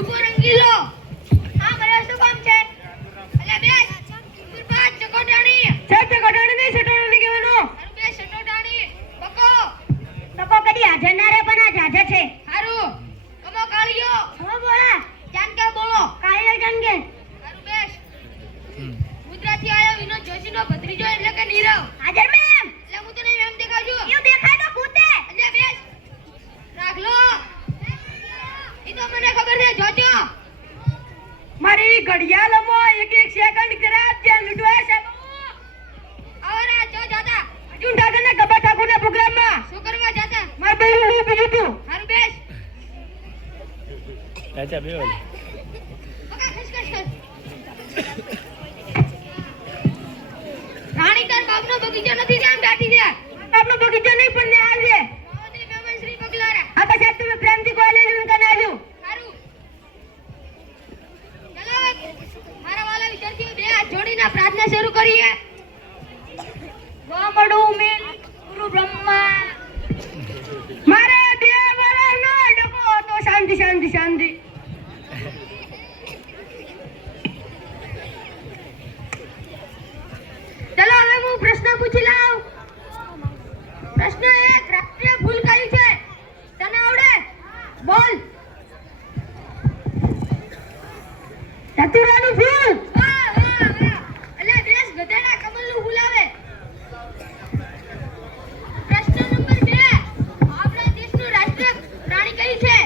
રૂપો રંગીલો. હા મારે શું કામ છે? અલ્યા બેસ. ગુરબાજ ચકોટાણી. ચકોટાણી નહીં સટોટાણી કહેવાનો. હારું બેસ સટોટાણી. બકો. તકો કદી હાજર ના રે પણ આજ હાજર છે. હારું. કમો કાળિયો. હો બોલા. જાન કે બોલો. કાળિયો જાન કે. હારું બેસ. ગુજરાતી આયો વિનોદ જોશીનો ભત્રીજો એટલે કે નીરવ. હાજર મેમ. એટલે હું તને એમ દેખાડજો. યું દેખાય તો કૂદે. અલ્યા બેસ. રાખ લો. ઈ તો મને ખબર છે જોજો. મારી ઘડિયાળમાં એક એક સેકન્ડ કરા ત્યાં લૂડવા છે. આવરા જો જાતા. અર્જુન ઠાકરને ગબ્બર ઠાકોરના પ્રોગ્રામમાં શું કરવા જાતા? માર બહેરું બીજું તું. હારું બેસ. ચાચા બે વાળી બકા ખસ ખસ ખસ. રાણી તાર બાપનો બગીચો નથી ત્યાં બેઠી છે. આપનો બગીચો નહીં પણ ને આવજે. મોદી મેમન શ્રી બગલારા. આ તો સાહેબ તમે પ્રેમથી કોઈ લઈ લઈને કને આવજો. હારું. ચલો હવે મારા વાલા વિદ્યાર્થીઓ બે હાથ જોડીને પ્રાર્થના શરૂ કરીએ. વામડું મિલ ગુરુ બ્રહ્મા મારે બે વરનો ડકો તો શાંતિ શાંતિ શાંતિ. ચલો હવે હું પ્રશ્ન પૂછી લઉં. પ્રશ્ન 1 રાષ્ટ્રીય ફૂલ કયું છે? તને આવડે? બોલ. ધતુરાનું ફૂલ. વાહ વાહ વાહ. અલ્યા દેશ ગધેડા કમલનું ફૂલ આવે. પ્રશ્ન નંબર 2 આપણા દેશનું રાષ્ટ્રીય પ્રાણી કયું છે?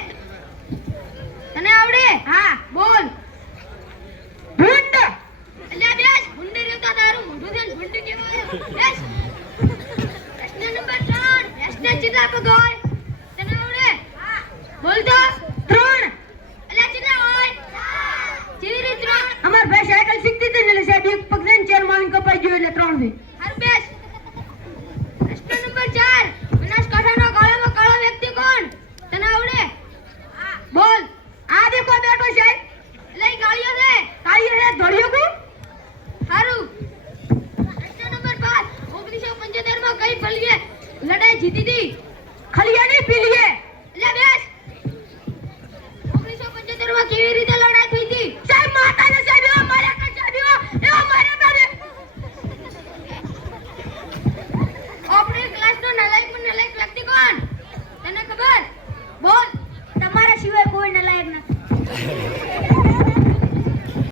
તને આવડે? હા. બોલ. ભૂંડ. અલ્યા બેસ. ભૂંડ રહ્યો તો તારું મોઢું છે ને ભૂંડ કેવાય. બેસ. પ્રશ્ન નંબર 3 રાષ્ટ્રીય ચિત્રા પગોય. તને આવડે? હા. બોલ તો. 3. અલ્યા ચિત્રા હોય. કેવી રીતે 3? અમાર ભાઈ સાયકલ શીખતી હતી ને એટલે સાહેબ એક પગ ને ચાર માવીને કપાઈ ગયો એટલે 3 થી. હારું બેસ. પ્રશ્ન નંબર 4 બનાસકાંઠાનો કાળામાં કાળો વ્યક્તિ કોણ? તને આવડે? હા. બોલ. આ દેખો બેઠો સાહેબ. એટલે ઈ ગાળિયો છે. કાળિયો હે ધોળિયો કો. હારું. પ્રશ્ન નંબર 5 1975 માં કઈ ફળીએ લડાઈ જીતી હતી? ખલિયા નહીં પીલીએ.